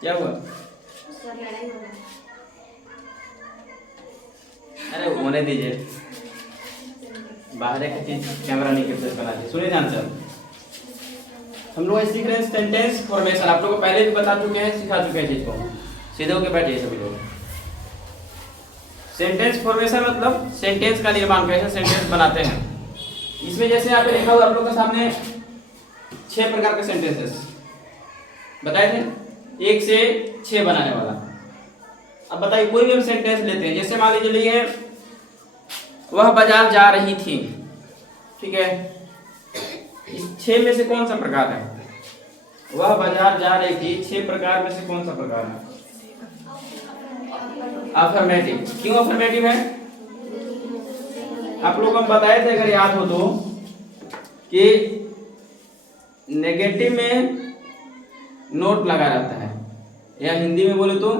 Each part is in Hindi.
क्या हुआ? अरे होने दीजिए, बाहर एक चीज कैमरा नहीं कैप्चर करना चाहिए। सुनिए ध्यान से, हम लोग सीख रहे हैं सेंटेंस फॉर्मेशन। आप लोग को पहले भी बता चुके हैं, सिखा चुके हैं चीज को। सीधे होके बैठिए सभी लोग। सेंटेंस फॉर्मेशन मतलब सेंटेंस का निर्माण, कैसे सेंटेंस बनाते हैं। इसमें जैसे यहाँ पे लिखा हुआ आप लोग के सामने 6 प्रकार के सेंटेंसेस बताए थे, 1 से 6 बनाने वाला। अब बताइए कोई भी हम सेंटेंस लेते हैं, जैसे मान लीजिए वह बाजार जा रही थी, ठीक है। इस 6 में से कौन सा प्रकार है? वह बाजार जा रही थी, 6 प्रकार में से कौन सा प्रकार है? अफर्मेटिव। क्यों अफर्मेटिव है? आप लोग हम बताए थे अगर याद हो तो, कि नेगेटिव में नोट लगा रहता है, या हिंदी में बोले तो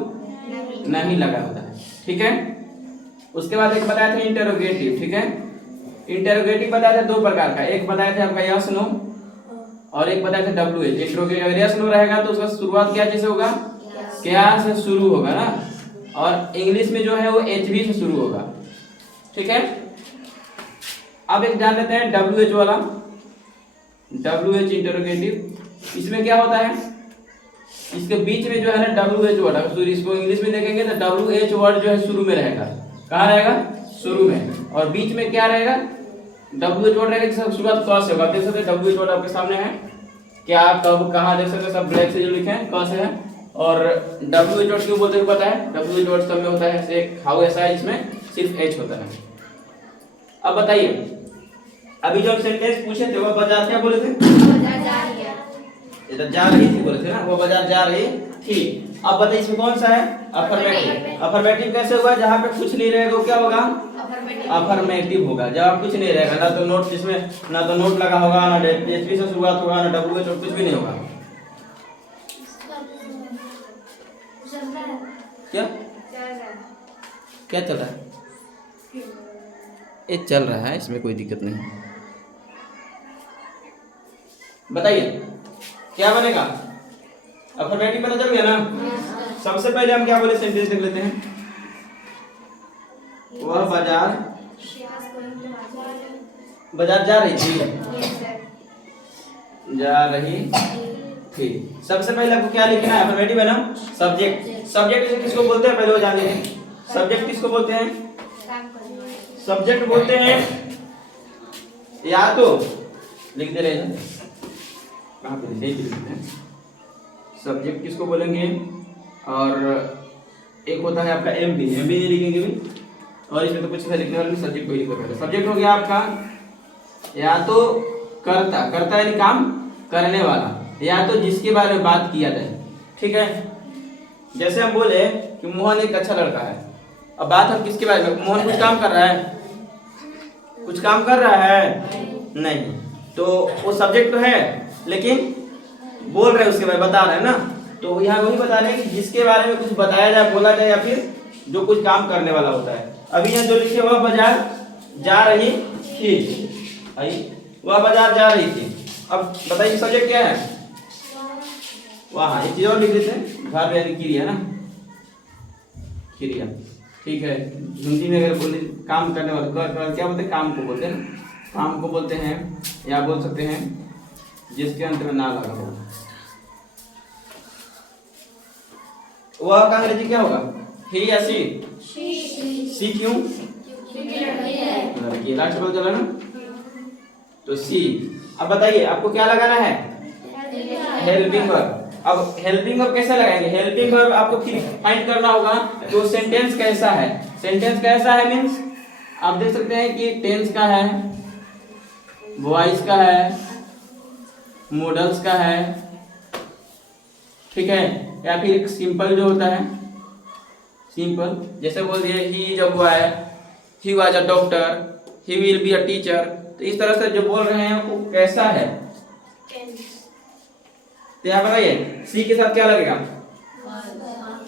नहीं लगा होता है, ठीक है। उसके बाद एक बताया था इंटरोगेटिव, ठीक है। इंटरोगेटिव बताया था 2 प्रकार का, एक बताया था आपका यस नो और एक बताया था WH। इंटरोगेटिव अगर यस नो रहेगा तो उसका शुरुआत क्या चीज से होगा? क्या से शुरू होगा ना, और इंग्लिश में जो है वो HV से शुरू होगा, ठीक है। अब एक जान लेते हैं WH वाला, WH इंटरोगेटिव। इसमें क्या होता है, इसके बीच में जो है ना WH वर्ड, अगर इसको इंग्लिश में देखेंगे तो WH वर्ड जो है शुरू में रहेगा। कहाँ रहेगा? शुरू में। और बीच में क्या रहेगा? WH वर्ड रहेगा, जिसका शुरुआत क से होगा। देख सकते हैं WH वर्ड आपके सामने है, क्या कब कहाँ देख सकते हैं, सब ब्लैक से जो लिखे हैं क से है। और WH वर्ड क्यों बोलते हैं पता है? WH वर्ड सब में होता है ऐसे हाउ ऐसा है, इसमें सिर्फ H होता है। अब बताइए, अभी जो सेंटेंस पूछे थे वो बाजार क्या बोले थे? इधर जा रही थी बोले थे ना, वो बाजार जा रही थी। अब बताइए इसमें कौन सा है? अफर्मेटिव। अफर्मेटिव कैसे होगा? जहाँ पे कुछ नहीं रहेगा वो क्या होगा? अफर्मेटिव होगा। जहाँ कुछ नहीं रहेगा, ना तो नोट, जिसमें ना तो नोट लगा होगा, ना HV से शुरुआत होगा, ना WH और कुछ भी नहीं होगा। क्या क्या चल रहा है? ये चल रहा है, इसमें कोई दिक्कत नहीं। बताइए क्या बनेगा? अफर्मेटिव पता चल गया ना। सबसे पहले हम क्या बोले, सेंटेंस देख लेते हैं। वह बाजार जा रही थी, थी। सबसे पहले आपको क्या लिखना है? अफर्मेटिव है ना। सब्जेक्ट, सब्जेक्ट किसको बोलते हैं पहले वो जान लीजिए। सब्जेक्ट किसको बोलते हैं? सब्जेक्ट बोलते हैं, या तो लिख दे रहे हैं, कहाँ पे लिखते हैं? सब्जेक्ट किसको बोलेंगे? और एक होता है आपका MB नहीं लिखेंगे भी, और इसमें तो कुछ लिखने वाले सब्जेक्ट को ही लिखा। सब्जेक्ट हो गया आपका या तो करता यानी काम करने वाला, या तो जिसके बारे में बात किया जाए, ठीक है। जैसे हम बोले कि मोहन एक अच्छा लड़का है, अब बात हम किसके बारे में? मोहन कुछ काम कर रहा है? कुछ काम कर रहा है? नहीं, तो वो सब्जेक्ट तो है, लेकिन बोल रहे हैं उसके बारे में, बता रहे हैं ना। तो यहाँ वही बता रहे हैं कि जिसके बारे में कुछ बताया जाए, बोला जाए, या फिर जो कुछ काम करने वाला होता है। अभी यहाँ जो लिखे वह बाजार जा रही थी, वह बाजार जा रही थी। अब बताइए सब्जेक्ट क्या है? वहाँ एक चीज और लिख देते हैं, भाव यानी क्रिया ना, क्रिया, ठीक है। हिंदी में अगर बोले काम करने वाला क्या बोलते हैं? काम को बोलते हैं ना, काम को बोलते हैं, या बोल सकते हैं जिसके अंत में ना लगा हो। वह का अंग्रेजी क्या होगा? ही या सी? सी क्यों? लड़की, लास्ट पता चला ना, तो सी। अब बताइए आपको क्या लगाना है? Helping verb. अब हेल्पिंग वर्ब कैसे लगाएंगे? हेल्पिंग वर्ब आपको फिर फाइंड करना होगा तो सेंटेंस कैसा है। सेंटेंस कैसा है मींस आप देख सकते हैं कि टेंस का है, वॉइस का है, मॉडल्स का है, ठीक है, या फिर सिंपल जो होता है सिंपल, जैसे बोल दिए ही is a boy, he was a doctor, he will be a teacher. तो इस तरह से जो बोल रहे हैं वो कैसा है? तो यहाँ बताइए सी के साथ क्या लगेगा?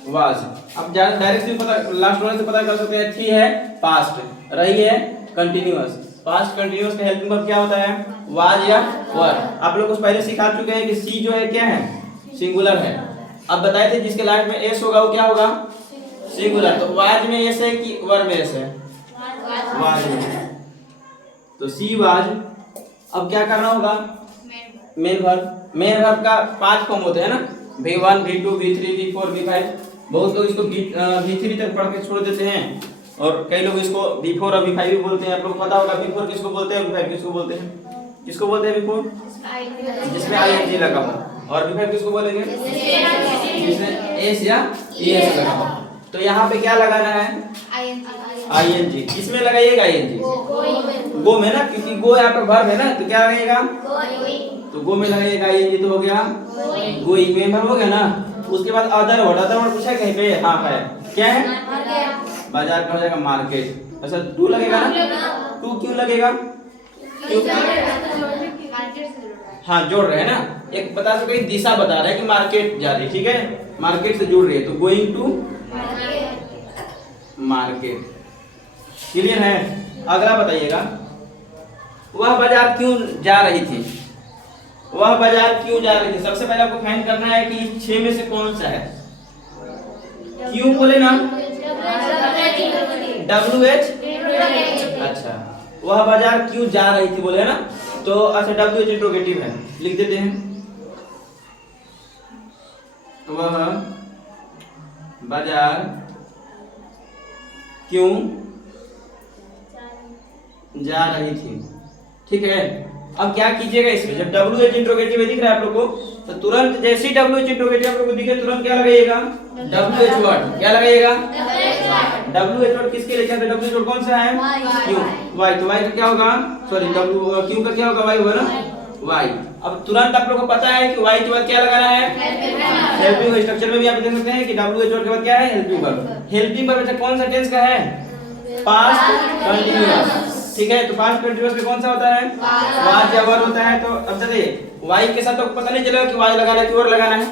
वाज। अब डायरेक्ट से पता, लास्ट वाले से पता कर सकते हैं थी है पास्ट, रही है कंटिन्यूअस, पास्ट कंटिन्यूअस का हेल्पिंग वर्ब क्या होता है? वाज या वर। आप लोग कुछ पहले सिखा चुके हैं कि सी जो है क्या है? सिंगुलर है। अब बताए थे जिसके लास्ट में एस होगा वो क्या होगा? सिंगुलर। तो वाज में एस है कि वर में एस है? वाज में। तो सी वाज। अब क्या करना होगा? Main verb. मेन वर्ब का 5 फॉर्म होते हैं ना, V1 V2 V3 V4 V5। बहुत लोग इसको V3 तक पढ़ के छोड़ देते हैं और कई लोग इसको V4 और V5 भी बोलते हैं। आप लोग को पता होगा V4 किसको बोलते हैं, V5 किसको बोलते हैं? किसको बोलते हैं V4? जिसमें ing लगा हो। और V5 किसको बोलेंगे? जिसमें s या es लगा हो। तो यहाँ पे क्या लगाना है? ing। इसमें लगाइएगा ing। गो में ना, क्योंकि गो यहाँ पे वर्ब है ना, तो क्या लगेगा? तो गो में लगाइएगा ing। तो हो गया गोइंग। में हो गया ना। उसके बाद अदर वर्ड पूछा कहीं पे? हाँ है। क्या है? बाजार का हो जाएगा मार्केट। अच्छा टू लगेगा ना? टू क्यों लगेगा? हाँ जोड़ रहे हैं ना, एक बता सको दिशा बता रहा है कि मार्केट जा रही है, ठीक है, मार्केट से जुड़ रही है, तो गोइंग टू मार्केट। क्लियर है? अगला बताइएगा, वह बाजार क्यों जा रही थी? वह बाजार क्यों जा रही थी? सबसे पहले आपको फाइंड करना है कि 6 में से कौन सा है। क्यों बोले ना? WH। अच्छा, वह बाजार क्यों जा रही थी बोले है ना, तो अच्छा WH इंट्रोगेटिव है, लिख देते हैं। वह बाजार क्यों जा रही थी, ठीक है। अब क्या कीजिएगा इसमें, जब WH इंट्रोगेटिव दिख रहा है आप लोग को, तो तुरंत जैसे ही WH इंट्रोगेटिव आप लोग को दिखे तुरंत क्या लगाइएगा? WH word. क्या लगाइएगा? WH वर्ड किसके लिए? WH वर्ड कौन सा है? क्यों। Y। तो Y का क्या होगा? सॉरी क्यों का क्या होगा? Y होगा ना, Y। अब तुरंत आप लोग को पता है कि Y के बाद क्या लगाना है? Helping verb. स्ट्रक्चर में भी आप देख सकते हैं कि WH वर्ड के बाद क्या है? Helping verb. हेल्पिंग वर्ब कौन सा टेंस का है? पास्ट कंटीन्यूअस, ठीक है। तो पास्ट कंटीन्यूअस में कौन सा होता है? वाज या वर होता है। तो अब देखिए वाई के साथ तो पता नहीं चलेगा कि वाई लगाना है कि वर लगाना है।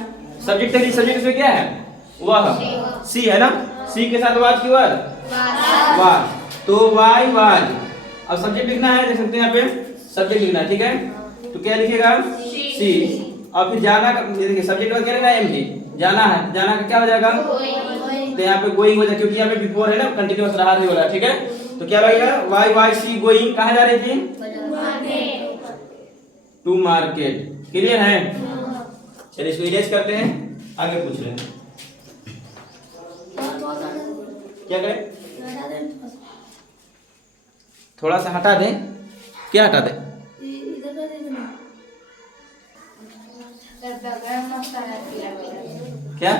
सब्जेक्ट है, सब्जेक्ट इसमें क्या है? वह। सी है ना, सी के साथ वाज की वर वाज, तो वाई वाज। अब सब्जेक्ट लिखना है, देख सकते हैं यहाँ पे सब्जेक्ट लिखना है, ठीक है। तो क्या लिखेगा? सी। और फिर जाना का देखिए सब्जेक्ट क्या लिखना है? एमडी। जाना है, जाना का क्या हो जाएगा? तो यहाँ पे गोइंग हो जाएगा, क्योंकि यहाँ पे बिफोर है ना, कंटीन्यूअस रहा नहीं वाला, ठीक है। तो क्या लगेगा? वाई वाई सी गोइंग कहाँ जा रही थी? To market. क्लियर है? चलिए इसको इरेज करते हैं, आगे पूछ रहे हैं। क्या करें? थोड़ा सा हटा दें। क्या हटा दें? क्या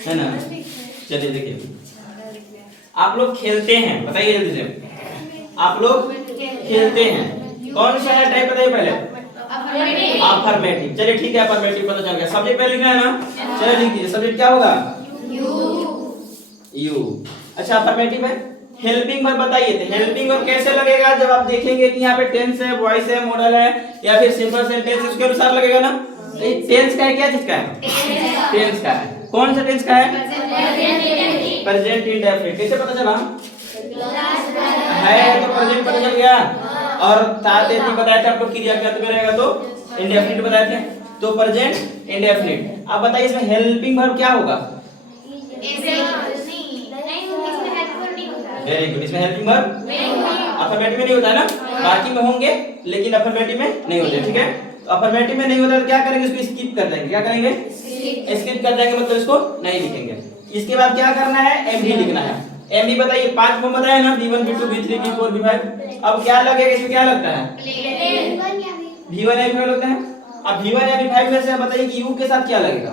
है ना? चलिए देखिए, आप लोग खेलते हैं, बताइए जल्दी से। आप लोग खेलते हैं, कौन सा है टाइप बताइए पहले? अफर्मेटिव। चलिए ठीक है, अफर्मेटिव पता चल गया। सब्जेक्ट पहले लिखना है ना, चलिए लिख दीजिए। सब्जेक्ट क्या होगा? यू। अच्छा अफर्मेटिव है। हेल्पिंग वर्ब बताइए, तो हेल्पिंग वर्ब कैसे लगेगा? जब आप देखेंगे कि यहाँ पे टेंस है, वॉइस है, मॉडल है या फिर सिंपल सेंटेंस, उसके अनुसार लगेगा ना। टेंस का है, क्या चीज का है? टेंस का है। कौन सा टेंस का है? Present indefinite. कैसे पता चला? है तो प्रेजेंट पता चल गया, और ताते बताया था आपको क्रिया क्या तो रहेगा, तो इंडेफिनिट बताए थे, तो प्रेजेंट इंडेफिनिट। अब बताइए इसमें हेल्पिंग वर्ब क्या होगा? Very good. इसमें हेल्पिंग वर्ब अफर्मेटिव में नहीं होता है ना, बाकी में होंगे लेकिन अफर्मेटिव में नहीं होते, ठीक है। तो अफर्मेटिव में नहीं होता तो क्या करेंगे? इसको स्किप कर देंगे। क्या करेंगे? स्किप कर देंगे, मतलब इसको नहीं लिखेंगे। इसके बाद क्या करना है? एमडी लिखना है। एमडी बताइए, 5 फॉर्म बताया ना, V1 V2 V3 V4 V5। अब क्या लगेगा? इसमें क्या लगता है? V1 या V5 लगता है। अब V1 या V5 में से बताइए कि U के साथ क्या लगेगा?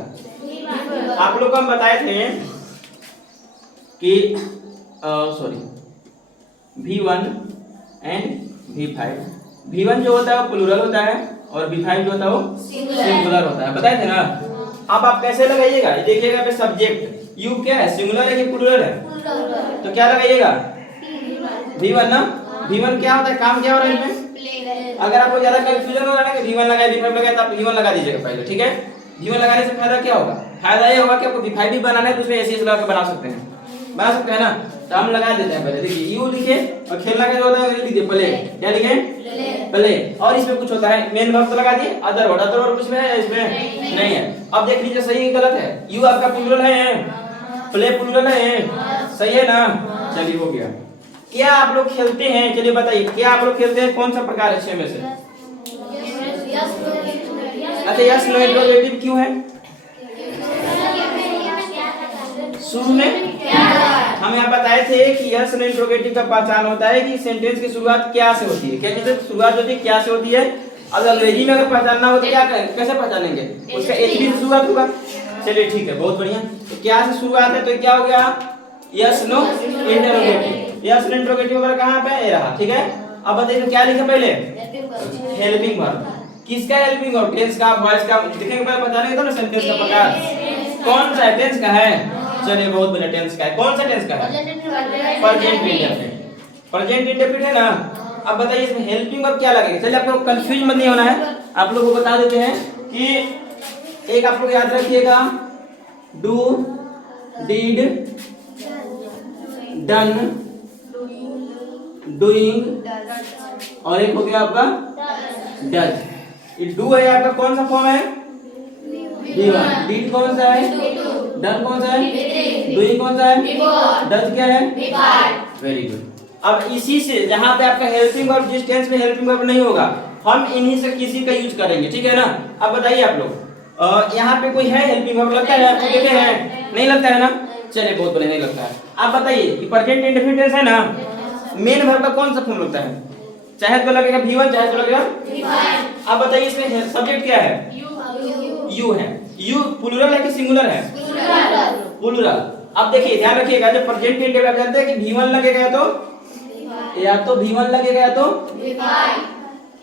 आप लोग को हम बताए थे कि sorry V1 and V5। V1 जो होता है वो प्लूरल होता है और V5 जो होता है वो सिंगुलर होता है, बताए थे ना। अब आप कैसे लगाइएगा? ये देखिएगा पे सब्जेक्ट यू क्या है? सिंगुलर है कि प्लूरल है? तो क्या लगाइएगा? V1 ना। V1 क्या होता है? काम क्या हो रहा है इसमें? अगर आपको ज्यादा कंफ्यूजन हो रहा है कि V1 लगाए V5 लगाए, तो आप V1 लगा दीजिएगा पहले, ठीक है। V1 लगाने से फायदा क्या होगा? फायदा ये होगा कि आपको V5 भी बनाना है तो उसमें ऐसे लगा के बना सकते हैं, बना सकते हैं ना, तो हम लगा देते हैं पहले। देखिए यू लिखे और खेलना कैसे होता है लिख दिए प्ले, क्या लिखे प्ले, और इसमें कुछ होता है मेन वर्ब तो लगा दिए, अदर वर्ड कुछ में है इसमें नहीं है। अब देख लीजिए सही है गलत है, यू आपका प्लूरल है, प्ले प्लूरल है, सही है ना, चलिए हो गया। क्या आप लोग खेलते हैं, चलिए बताइए क्या आप लोग खेलते हैं, कौन सा प्रकार है 6 में से? अच्छा यस नो इंट्रोगेटिव क्यों है? शुरू में हम यहाँ बताए थे कि यस नो इंट्रोगेटिव का पहचान होता है कि सेंटेंस की शुरुआत क्या से होती है, क्या जैसे शुरुआत होती है क्या से होती है। अगर अंग्रेजी में अगर पहचानना हो तो क्या कैसे पहचानेंगे, उसका एचबी से शुरुआत होगा। चलिए ठीक है, बहुत बढ़िया। तो क्या से शुरुआत है तो क्या हो गया, yes no interrogative. Yes no interrogative वगैरह कहाँ पे है रहा, ठीक है। अब बताइए क्या लिखे पहले, हेल्पिंग वर्ब। किसका हेल्पिंग वर्ब, टेंस का, वॉइस का, देखेंगे पहले पहचानेंगे तो ना सेंटेंस का प्रकार कौन सा है, टेंस का है। चलिए बहुत बढ़िया, टेंस का है, कौन सा टेंस का है, प्रेजेंट इंडेफिनिट, प्रेजेंट इंडेफिनिट है ना। अब बताइए इसमें हेल्पिंग वर्ब क्या लगेगा, चलिए आप लोग कंफ्यूज मत नहीं होना है, आप लोगों को बता देते हैं कि एक आप लोग याद रखिएगा, डू, डिड, डन, डूइंग, और एक हो गया आपका डज। ये डू है आपका कौन सा फॉर्म है, V1, डिड कौन सा है, डन कौन सा है, डूइंग कौन सा है, डज क्या है, वेरी गुड। अब इसी से जहां पे आपका हेल्पिंग वर्ब, जिस टेंस में हेल्पिंग वर्ब नहीं होगा हम इन्हीं से किसी का यूज करेंगे, ठीक है ना। अब बताइए आप लोग यहाँ पे कोई है हेल्पिंग वर्ब, लगता है आपको, देखे हैं नहीं लगता है ना, चलिए बहुत बढ़िया, नहीं लगता है। आप बताइए कि प्रेजेंट इंडेफिनिट है ना, मेन वर्ब का कौन सा फॉर्म लगता है, चाहे तो लगेगा V1 चाहे तो लगेगा V1। अब बताइए इसमें सब्जेक्ट क्या है, यू है। यू प्लूरल है कि सिंगुलर है, प्लूरल। अब देखिए ध्यान रखिएगा, जब प्रेजेंट इंडेफिनिट आप जानते हैं कि V1 लगेगा या तो V1 लगेगा या तो V5,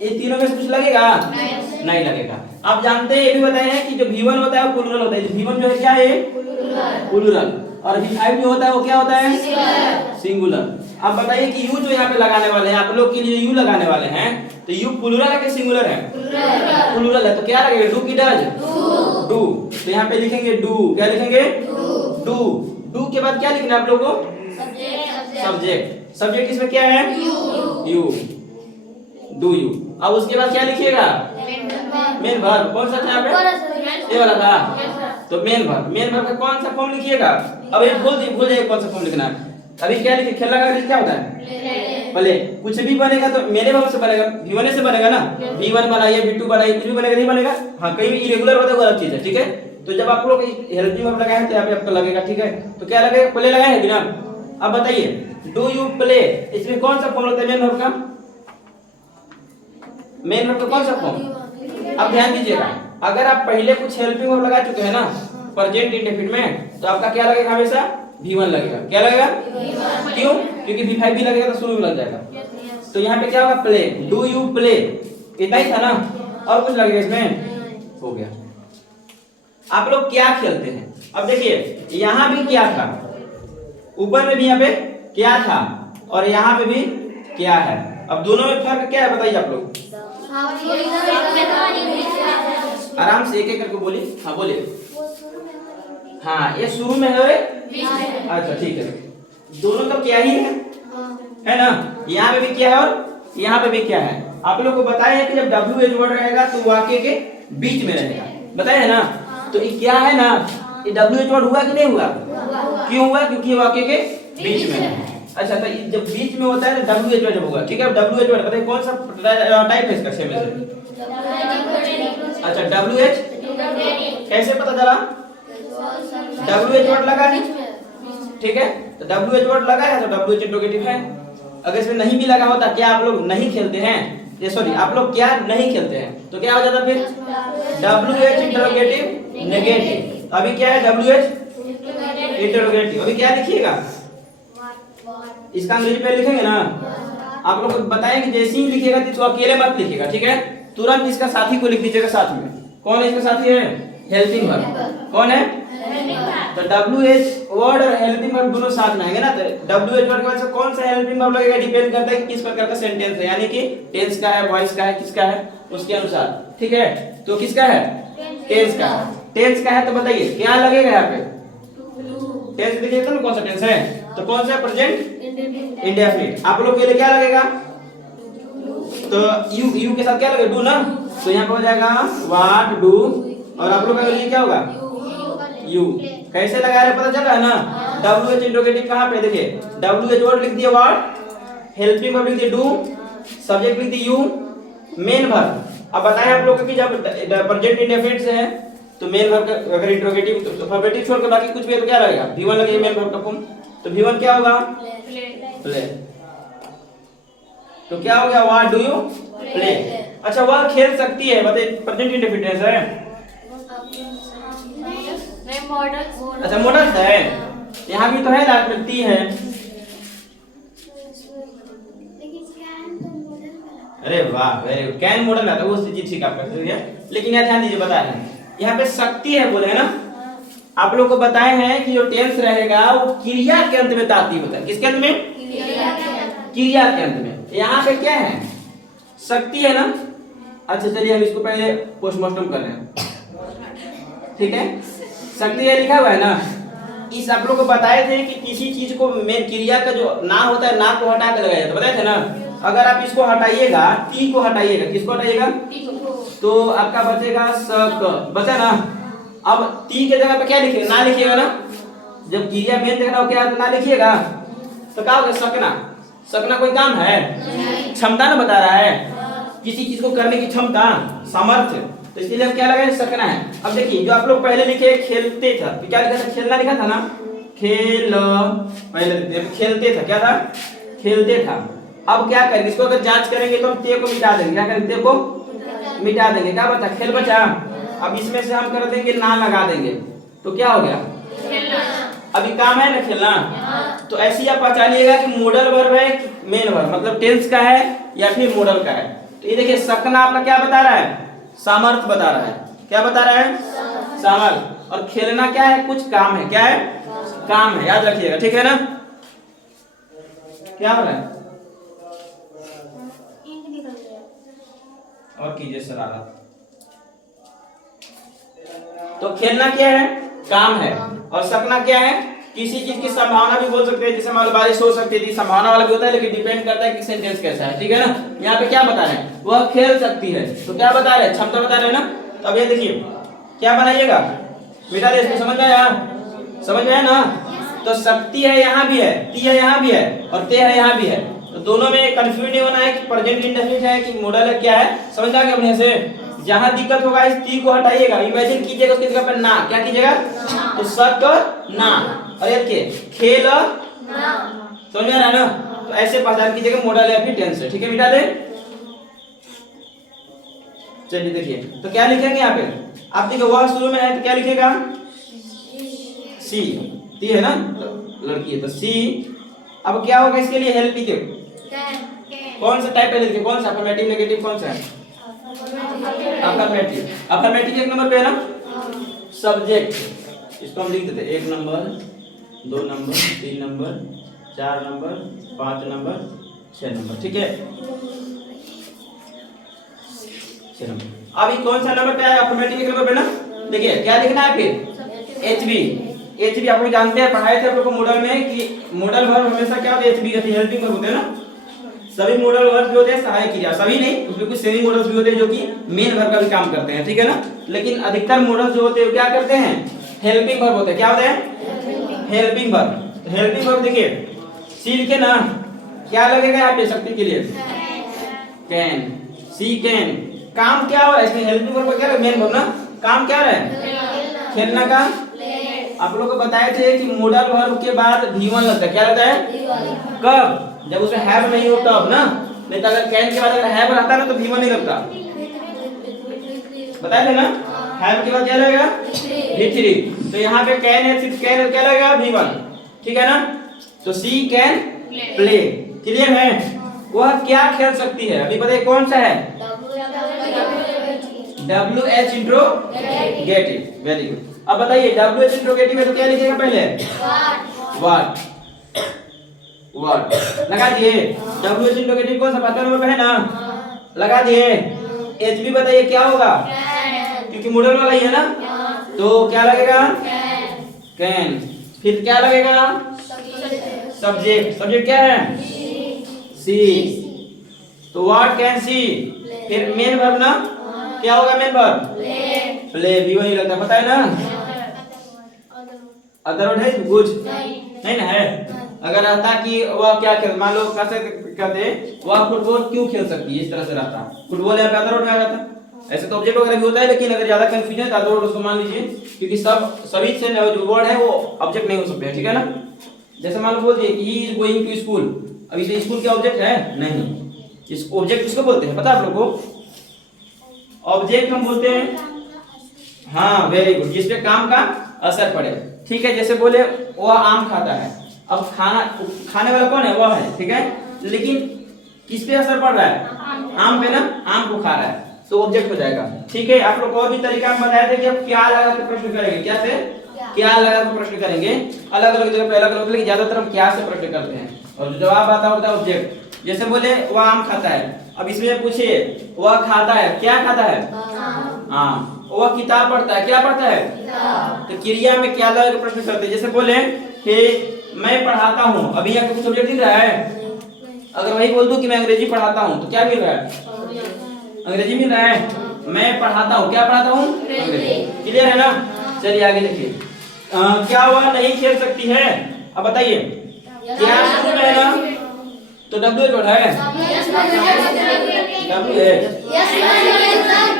ये तीनों में से कुछ लगेगा नहीं लगेगा। आप जानते हैं, ये भी बताए हैं कि जो V1 होता है वो प्लूरल होता है, V1 जो है क्या है, प्लूरल, और V5 जो होता है वो क्या होता है, सिंगुलर। अब बताइए कि यू जो यहाँ पे लगाने वाले हैं, आप लोग के लिए यू लगाने वाले हैं, तो यू प्लूरल है कि सिंगुलर है, प्लूरल है, तो क्या लगेगा, डू की डज, डू। तो यहाँ पे लिखेंगे डू, क्या लिखेंगे, डू। डू के बाद क्या लिखना है आप लोगों को, सब्जेक्ट। सब्जेक्ट इसमें क्या है, यू, डू यू। अब उसके बाद क्या लिखिएगा, मेन वर्ब। कौन सा था यहाँ पे, ये वाला था, तो मेन वर्ब। मेन वर्ब का कौन सा फॉर्म लिखिएगा, अब ये भूल जाइए कौन सा फॉर्म लिखना है। अभी क्या लिखे, खेलना का क्या होता है, भले कुछ भी बनेगा तो मेरे वर्ब से बनेगा, V1 से बनेगा ना, V1 बनाइए, V2 बनाइए, कुछ भी बनेगा नहीं बनेगा। हाँ कहीं भी इरेगुलर होता है वो अलग चीज है, ठीक है। तो जब आप लोग हेल्पिंग वर्ब लगाए तो यहाँ पे आपको लगेगा, ठीक है। तो क्या लगेगा, प्ले लगाए है बिना। अब बताइए डू यू प्ले, इसमें कौन सा फॉर्म होता है मेन वर्ब का, मेन वर्ब का कौन सा फॉर्म। अब ध्यान दीजिएगा, अगर आप पहले कुछ हेल्पिंग वर्ब लगा चुके हैं ना प्रेजेंट इंडेफिनिट में, तो आपका क्या लगेगा, हमेशा V1 लगेगा। क्या लगेगा, क्यों, क्योंकि V5 भी लगेगा तो शुरू में लग जाएगा। तो यहाँ पे क्या होगा, प्ले, डू यू प्ले, इतना ही था ना, और कुछ लगेगा इसमें, हो गया। आप लोग क्या खेलते हैं, अब देखिए यहाँ भी क्या था, ऊपर में भी यहाँ पे क्या था, और यहाँ पे भी क्या है। अब दोनों में फर्क क्या है बताइए आप लोग, आराम से एक एक करके बोलिए। हाँ बोलिए, हाँ ये शुरू में है, अच्छा ठीक है, दोनों तो क्या ही है ना, यहाँ पे भी क्या है और यहाँ पे भी क्या है। आप लोग को बताया है कि जब WH वर्ड रहेगा तो वाक्य के बीच में रहेगा, बताया है ना। तो ये क्या है ना, ये WH वर्ड हुआ कि नहीं हुआ, क्यों हुआ, क्योंकि वाक्य के बीच में है। अच्छा तो जब बीच में होता है तो WH वर्ड होगा, ठीक है। WH वर्ड बताइए कौन सा टाइप है इसका, 6 में से। अच्छा WH कैसे पता चला, WH वर्ड लगा है, ठीक है। तो WH वर्ड लगा है तो WH इंट्रोगेटिव है। अगर इसमें नहीं भी लगा होता, क्या आप लोग नहीं खेलते हैं, ये सॉरी आप लोग क्या नहीं खेलते हैं, तो क्या हो जाता फिर WH इंट्रोगेटिव नेगेटिव। अभी क्या है, WH इंट्रोगेटिव। अभी क्या लिखिएगा, इसका अंग्रेजी पे लिखेंगे ना, आप लोग को बताएं कि जैसे ही लिखिएगा तो अकेले मत लिखिएगा, ठीक है। तुरंत इसका साथी को लिख दीजिएगा साथ में। कौन है इसका साथी है, हेल्पिंग वर्ब। कौन है, तो WH वर्ड और हेल्पिंग वर्ब दोनों साथ में आएंगे ना, तो WH वर्ड के वजह से कौन सा हेल्पिंग वर्ब लगेगा, डिपेंड करता है कि किस प्रकार का सेंटेंस है, यानी कि टेंस का है, वॉइस का है, किसका है, उसके अनुसार, ठीक है। तो किसका है, टेंस का। टेंस का है तो बताइए क्या लगेगा यहाँ पे, टेंस देखिए तो कौन सा टेंस है, तो कौन सा प्रेजेंट इंडेफिनिट। आप लोग के लिए क्या लगेगा, तो यू के साथ क्या लगेगा, डू ना, तो यहाँ पे हो जाएगा व्हाट डू, और आप लोग का लिए क्या होगा, यू। कैसे लगा रहे पता चल रहा है ना। डब्ल्यू एच इंट्रोगेटिव कहाँ पे देखिए, डब्ल्यू एच वर्ड लिख दिया व्हाट, हेल्पिंग वर्ब लिख दिया डू, सब्जेक्ट लिख दिया यू, मेन वर्ब। अब बताएं आप लोगों को कि जब प्रेजेंट इंडेफिनिट से है तो मेन वर्ब अगर इंट्रोगेटिव तो अफर्मेटिव छोड़ के बाकी कुछ भी है तो क्या लगेगा, V1 लगेगा मेन वर्ब का फॉर्म, तो V1 क्या होगा, प्ले। तो क्या हो गया, व्हाट डू यू प्ले। अच्छा वह खेल सकती है, बताइए प्रेजेंट इंडेफिनिट है, अच्छा मॉडल है, यहाँ भी तो है लास्ट में टी है। अरे वाह वेरी गुड, कैन मॉडल आता है वो चीज ठीक आप करते हैं, लेकिन यहाँ ध्यान दीजिए बता रहे हैं यहाँ पे शक्ति है बोले है ना। आप लोग को बताए हैं कि जो टेंस रहेगा वो क्रिया के अंत में ताती होता है, किसके अंत में, क्रिया के अंत में। यहाँ पे क्या है, शक्ति है ना। अच्छा चलिए हम इसको पहले पोस्टमार्टम कर रहे हैं, ठीक है। शक्ति है लिखा हुआ है ना, इस आप लोग को बताए थे कि किसी चीज को मेन क्रिया का जो ना होता है ना को हटा के लगाया जाता, बताए थे ना। अगर आप इसको हटाइएगा, टी को हटाइएगा, किसको हटाइएगा, तो आपका बचेगा सक, बचा ना। अब टी के जगह पे क्या लिखिएगा, ना लिखिएगा ना, जब क्रिया मेन देखना हो क्या तो ना लिखिएगा, तो क्या होगा, सकना। सकना कोई काम है, क्षमता ना बता रहा है, किसी चीज को करने की क्षमता, सामर्थ्य, तो इसलिए अब क्या लगा, सकना है। अब देखिए जो आप लोग पहले लिखे खेलते था, तो क्या लिखा था, खेलना लिखा था ना, खेल, पहले खेलते था, क्या था, खेलते था। अब क्या करेंगे, इसको अगर जांच करेंगे तो हम ते को मिटा देंगे, क्या करेंगे, ते को मिटा देंगे, क्या बचा, खेल बचा। अब इसमें से हम कर देंगे ना लगा देंगे, तो क्या हो गया, खेलना। अभी काम है ना खेलना, तो ऐसे ही आप पहचानिएगा कि मॉडल वर्ब है कि मेन वर्ब, मतलब टेंस का है या फिर मॉडल का है। तो ये देखिए सकना आपका क्या बता रहा है, सामर्थ्य बता रहा है, क्या बता रहा है, सामर्थ्य। और खेलना क्या है, कुछ काम है, क्या है, काम है, याद रखिएगा, ठीक है ना। क्या हो रहा है, और कीजिए शरारत। तो खेलना क्या है, काम है, और सकना क्या है, किसी चीज की संभावना भी बोल सकते हैं, जैसे मान लो बारिश हो सकती थी, संभावना वाला भी होता है, लेकिन डिपेंड करता है कि सेंटेंस कैसा है, ठीक है ना। यहाँ पे क्या बता रहे हैं, वह खेल सकती है, तो क्या बता रहे हैं, क्षमता बता रहे हैं ना। तो अब ये देखिए क्या बनाइएगा, बेटा दे इसको, समझ में आया, समझ में आया ना। तो शक्ति है यहाँ भी है, टी है यहाँ भी है, और ते है यहाँ भी है, तो दोनों में कंफ्यूज नहीं होना है कि प्रेजेंट इंडेफिनिट है कि मॉडल है, क्या है, समझ आ गया बढ़िया से। जहां दिक्कत होगा इस टी को हटाइएगा, इमेजिन कीजिएगा उसकी जगह पर ना, क्या कीजिएगा, तो सक ना, और ये देखिए खेल ना, समझ में आ रहा है ना। तो ऐसे पहचान कीजिएगा मॉडल या फिर टेंस है, ठीक है, मिटा दे। चलिए देखिए तो क्या लिखेंगे यहाँ पे, आप देखिए वह शुरू में है तो क्या लिखेगा, सी, टी है ना, तो लड़की है तो सी। अब क्या होगा इसके लिए, हेल्प के कौन सा टाइप है, लिखिए कौन सा, अफर्मेटिव नेगेटिव कौन सा है, अफर्मेटिव। अफर्मेटिव एक नंबर पे है ना, सब्जेक्ट इसको हम लिख देते हैं 1 number 2 number 3 number 4 number 5 number 6 number, ठीक है, 6 नंबर। अभी कौन सा नंबर पे आया, अफर्मेटिव एक नंबर पे ना। देखिए क्या लिखना है फिर, एचबी। एचबी आप लोग जानते हैं, पढ़ाए थे आप लोग को मॉडल में कि मॉडल वर्ब हमेशा क्या होता है, एचबी होती है, हेल्पिंग वर्ब होते हैं ना। सभी मॉडल वर्ब भी होते हैं सहायक क्रिया, सभी नहीं, उसमें कुछ सेमी मॉडल्स भी होते हैं जो कि मेन वर्ब का भी काम करते हैं, ठीक है ना। लेकिन अधिकतर मॉडल्स जो होते हैं क्या करते हैं, हेल्पिंग वर्ब होते हैं, क्या होते हैं, हेल्पिंग वर्ब। हेल्पिंग वर्ब देखिए सी लिखे ना, क्या लगेगा यहाँ पे शक्ति के लिए, कैन, सी कैन। काम क्या हो रहा है इसमें, हेल्पिंग वर्ब क्या है, मेन वर्ब ना, काम क्या है, खेलना का। आप लोग को बताए थे कि मॉडल वर्ब के बाद V1 लगता है, क्या लगता है, कब, जब उसमें हैव नहीं हो तब ना, नहीं तो अगर कैन के बाद अगर हैव रहता ना तो V1 नहीं लगता, बताए थे ना। हैव के बाद क्या लगेगा, V3। तो यहाँ पे कैन है, सिर्फ कैन क्या लगेगा, V1, ठीक है ना। तो सी कैन प्ले, क्लियर है। वह क्या खेल सकती है, अभी बताइए कौन सा है, WH इंट्रोगेटिव, वेरी गुड। अब बताइए WH इंट्रोगेटिव है तो क्या लिखिएगा पहले, व्हाट, व्हाट लगा दिए। WH इंट्रोगेटिव कौन सा, 5 नंबर पे है ना, लगा दिए। HB बताइए क्या होगा, क्योंकि मॉडल वाला ही है ना, तो क्या लगेगा, कैन। फिर क्या लगेगा? सब्जेक्ट। सब्जेक्ट क्या है? सी। तो व्हाट कैन सी, फिर मेन वर्ब ना, क्या होगा मेन वर्ब? प्ले। भी वही लगता, पता है ना? अदर वर्ड है कुछ नहीं ना है। अगर रहता कि वह क्या खेल, मान लो कैसे कहते वह फुटबॉल क्यों खेल सकती है, इस तरह से रहता, फुटबॉल यहाँ पे अदर वर्ड में आ जाता। ऐसे तो ऑब्जेक्ट वगैरह भी होता है, लेकिन अगर ज्यादा कंफ्यूजन है तो अदर वर्ड उसको मान लीजिए, क्योंकि सभी से जो वर्ड है वो ऑब्जेक्ट नहीं हो सकते, ठीक है ना? जैसे मान लो बोल दिए ही इज गोइंग टू स्कूल, अब इसे स्कूल क्या ऑब्जेक्ट है? नहीं। इस ऑब्जेक्ट किसको बोलते हैं पता है आप लोगों को? ऑब्जेक्ट हम बोलते हैं, हाँ वेरी गुड, जिसपे काम का असर पड़े, ठीक है? जैसे बोले वह आम खाता है, अब खाने वाला कौन है? वह है, ठीक है? लेकिन किस पे असर पड़ रहा है? आम पे ना, आम को खा रहा है, तो ऑब्जेक्ट हो जाएगा, ठीक है? आप लोग को और भी तरीका हम बताए थे कि अब क्या लगा के प्रश्न करेंगे, क्या से क्या लगा के प्रश्न करेंगे, अलग अलग जगह पे अलग अलग, लेकिन ज्यादातर हम क्या से प्रश्न करते हैं, और जो जवाब आता होता है ऑब्जेक्ट। जैसे बोले वह आम खाता है, अब इसमें पूछिए वह खाता है, क्या खाता है? आम। वह किताब पढ़ता है, क्या पढ़ता है? तो क्रिया में क्या लगा के प्रश्न करते हैं। जैसे बोले कि मैं पढ़ाता हूँ, अभी यहाँ कुछ सब्जेक्ट दिख रहा है, अगर वही बोल दूं कि मैं अंग्रेजी पढ़ाता हूँ तो क्या मिल रहा है? अंग्रेजी मिल रहा है। मैं पढ़ाता हूँ, क्या पढ़ाता हूँ? अंग्रेजी। क्लियर है ना? चलिए आगे देखिए, क्या वह नहीं खेल सकती है? अब बताइए, क्या शुरू में है ना, तो डब्ल्यू जो है डब्ल्यू है,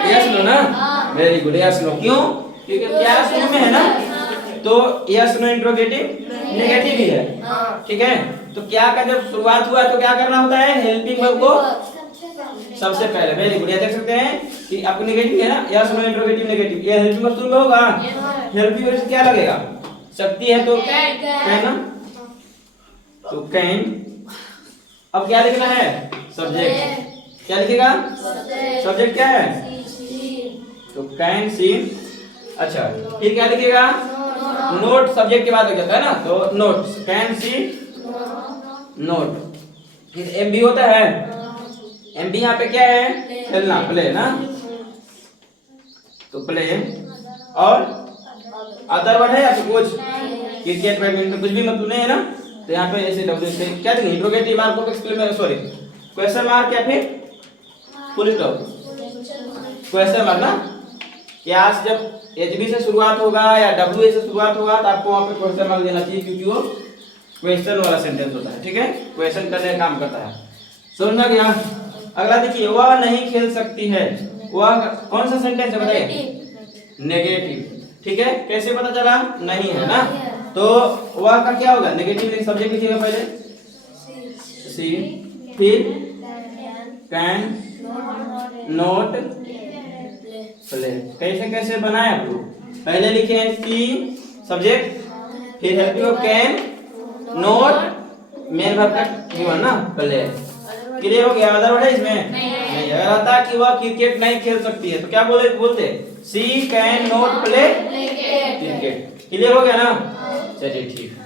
यस नो ना, वेरी गुड, यस नो। क्यों? क्योंकि क्या शुरू में है ना, तो यस नो इंट्रोगेटिव नेगेटिव ही है, ठीक है? तो क्या का जब शुरुआत हुआ तो क्या करना होता है? हेल्पिंग वर्ब को सबसे पहले, वेरी गुड। ये देख सकते हैं कि आपको नेगेटिव है ना, यस नो इंट्रोगेटिव नेगेटिव, ये हेल्पिंग वर्ब शुरू में होगा, हेल्पिंग वर्ब से क्या लगेगा? शक्ति है तो कैन ना, तो कैन। अब क्या लिखना है? सब्जेक्ट। क्या लिखेगा? सब्जेक्ट क्या है? तो कैन सी। अच्छा, फिर क्या लिखेगा? नोट। सब्जेक्ट के बाद लग जाता है ना, तो नोट, कैन सी नोट। फिर एम बी होता है, एम बी यहाँ पे क्या है? खेलना, प्ले ना, तो प्ले। और अदर वर्ड है या फिर कुछ? क्रिकेट, बैडमिंटन, कुछ भी मतलब नहीं है ना, तो यहाँ पे ऐसे डब्ल्यू से क्या देंगे? इंट्रोगेटिव मार्क को एक्सक्लेमेशन, सॉरी क्वेश्चन मार्क या फिर फुल स्टॉप, क्वेश्चन मार्क ना। क्लास जब एचबी से शुरुआत होगा या डब्ल्यू से शुरुआत होगा तो आपको वहां पे क्वेश्चन मार्क देना चाहिए, क्योंकि वो क्वेश्चन वाला सेंटेंस होता है, ठीक है? क्वेश्चन करने का काम करता है, समझ में गया? अगला देखिए, वह नहीं खेल सकती है, वह कौन सा सेंटेंस है बताइए? नेगेटिव, ठीक है? कैसे पता चला? नहीं है ना, तो वह का क्या होगा? नेगेटिव। सब्जेक्ट लिखिएगा पहले सी, फिर कैन नोट प्ले। कैसे कैसे बनाए आप लोग? पहले लिखे सी सब्जेक्ट, फिर helping verb can, note, main verb का गिवन ना, प्ले। क्लियर हो गया? अदर वर्ड है इसमें नहीं। अगर आता कि वह क्रिकेट नहीं खेल सकती है तो क्या बोलते? She can not play cricket. Clear हो गया ना? चलिए ठीक।